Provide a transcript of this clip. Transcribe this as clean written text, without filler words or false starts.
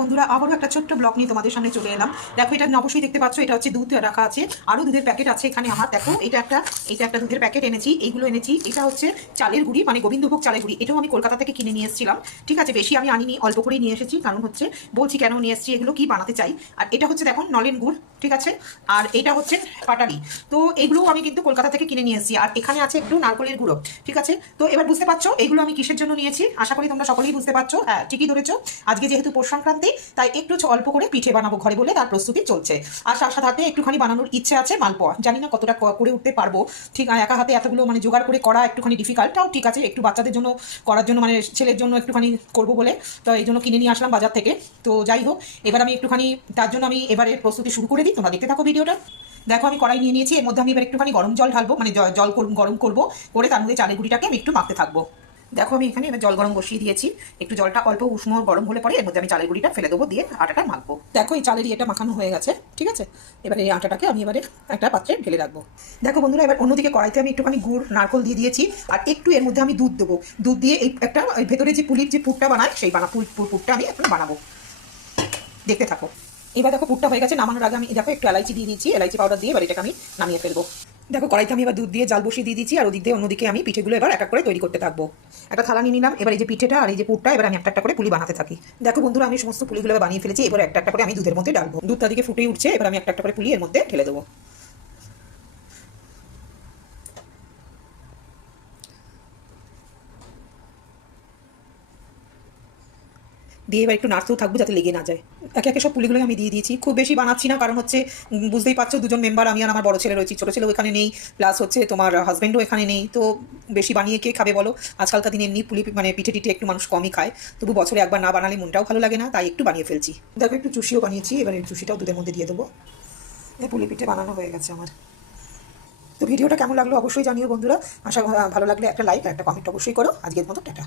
বন্ধুরা আবারও একটা ছোট্ট ব্লগ নিয়ে তোমাদের সামনে চলে এলাম। দেখো এটা অবশ্যই দেখতে পাচ্ছ, এটা হচ্ছে দুধ রাখা আছে, আরও দুধের প্যাকেট আছে এখানে আমার। দেখো এটা একটা দুধের প্যাকেট এনেছি, এইগুলো এনেছি। এটা হচ্ছে চালের গুঁড়ি, মানে গোবিন্দভোগ চালের গুঁড়ি। এটাও আমি কলকাতা থেকে কিনে নিয়ে এসেছিলাম। ঠিক আছে, বেশি আমি আনিনি, অল্প করেই নিয়ে এসেছি। কারণ হচ্ছে বলছি কেন নিয়ে এসেছি, এগুলো কি বানাতে চাই। আর এটা হচ্ছে দেখুন নলেন গুড়, ঠিক আছে। আর এটা হচ্ছে পাটালি। তো এইগুলো আমি কিন্তু কলকাতা থেকে কিনে নিয়ে এসেছি। আর এখানে আছে একটু নারকলের গুঁড়ো, ঠিক আছে। তো এবার বুঝতে পারছো এইগুলো আমি কিসের জন্য নিয়েছি, আশা করি তোমরা সকলেই বুঝতে পারছো। হ্যাঁ, ঠিকই ধরেছো। আজকে যেহেতু পৌষ সংক্রান্তি, তাই একটু অল্প করে পিঠে বানাবো ঘরে বলে তার প্রস্তুতি চলছে। আর সাথে সাথে একটুখানি বানানোর ইচ্ছে আছে মালপোয়া। জানি না কতটা করে উঠতে পারবো, ঠিক। একা হাতে এতগুলো মানে জোগাড় করে করা একটুখানি ডিফিকাল্ট, তাও ঠিক আছে। একটু বাচ্চাদের জন্য করার জন্য, মানে ছেলের জন্য একটুখানি করবো বলে, তো এই জন্য কিনে নিয়ে আসলাম বাজার থেকে। তো যাই হোক, এবার আমি একটুখানি তার জন্য আমি এবারে প্রস্তুতি শুরু করে দিই। তোমরা দেখতে থাকো ভিডিওটা। দেখো আমি কড়াই নিয়ে নিয়েছি, এর মধ্যে আমি এবার একটুখানি গরম জল ঢালবো, মানে জল গরম করবো করে তার মধ্যে চালের গুঁড়িটাকে আমি একটু মাখতে থাকবো। দেখো আমি এখানে এবার জল গরম বসিয়ে দিয়েছি। একটু জলটা অল্প উষ্ণ গরম হলে পরে এর মধ্যে আমি চালের গুঁড়িটা ফেলে দেবো, দিয়ে আটাটা মাখবো। দেখো এই চালের এটা মাখানো হয়ে গেছে, ঠিক আছে। এবার এই আটাটাকে আমি এবারে একটা পাত্রে ঢেলে রাখবো। দেখো বন্ধুরা, এবার অন্যদিকে কড়াইতে আমি একটুখানি গুড় নারকল দিয়ে দিয়েছি। আর একটু এর মধ্যে আমি দুধ দেবো। দুধ দিয়ে এই একটা ভেতরে যে পুলির যে পুরটা বানায়, সেই পুরটা আমি এখন বানাবো। দেখতে থাকো। এবার দেখো পুরটা হয়ে গেছে। নামানোর আগে আমি দেখো একটু এলাইচি দিয়ে দিয়েছি, এলাইচি পাউডার দিয়ে এবার এটাকে আমি নামিয়ে ফেলবো। দেখো কড়াইতে আমি এবার দুধ দিয়ে জাল বসিয়ে দিয়ে দিচ্ছি। আর ওদিক দিয়ে অন্যদিকে আমি পিঠেগুলো এবার এক এক করে তৈরি করতে থাকবো। একটা থালা নিয়ে নিলাম। এবার এই যে পিঠেটা আর এই যে পুরটা, এবার আমি একটা একটা করে পুলি বানাতে থাকি। দেখো বন্ধুরা, আমি সমস্ত পুলিগুলো বানিয়ে ফেলেছি। এবার একটা একটা করে আমি দুধের মধ্যে ডালবো। দুধটা দিকে ফুটে উঠছে, এবার আমি একটা একটা করে পুলি এর মধ্যে ঢেলে দেবো। দিয়ে এবার একটু নাড়তেও থাকবো যাতে লেগে না যায়। একে একে সব পুলিগুলো আমি দিয়ে দিয়েছি। খুব বেশি বানাচ্ছি না, কারণ হচ্ছে বুঝতেই পারছো দুজন মেম্বার, আমি আর আমার বড় ছেলে রয়েছি, ছোটো ছেলেও এখানে নেই, প্লাস হচ্ছে তোমার হাজব্যান্ডও এখানে নেই। তো বেশি বানিয়ে কে খাবে বলো। আজকালকার দিনে এমনি পুলি মানে পিঠে টিঠে একটু মানুষ কমই খায়, তবু বছরে একবার না বানালে মনটাও ভালো লাগে না, তাই একটু বানিয়ে ফেলছি। দেখো একটু চুষিও বানিয়েছি, এবার এই চুষিটাও দুধের মধ্যে দিয়ে দেবো। পুলি পিঠে বানানো হয়ে গেছে আমার। তো ভিডিওটা কেমন লাগলো অবশ্যই জানিও বন্ধুরা। ভালো লাগলে একটা লাইক আর একটা কমেন্ট অবশ্যই করো। আজকের মতো টাটা।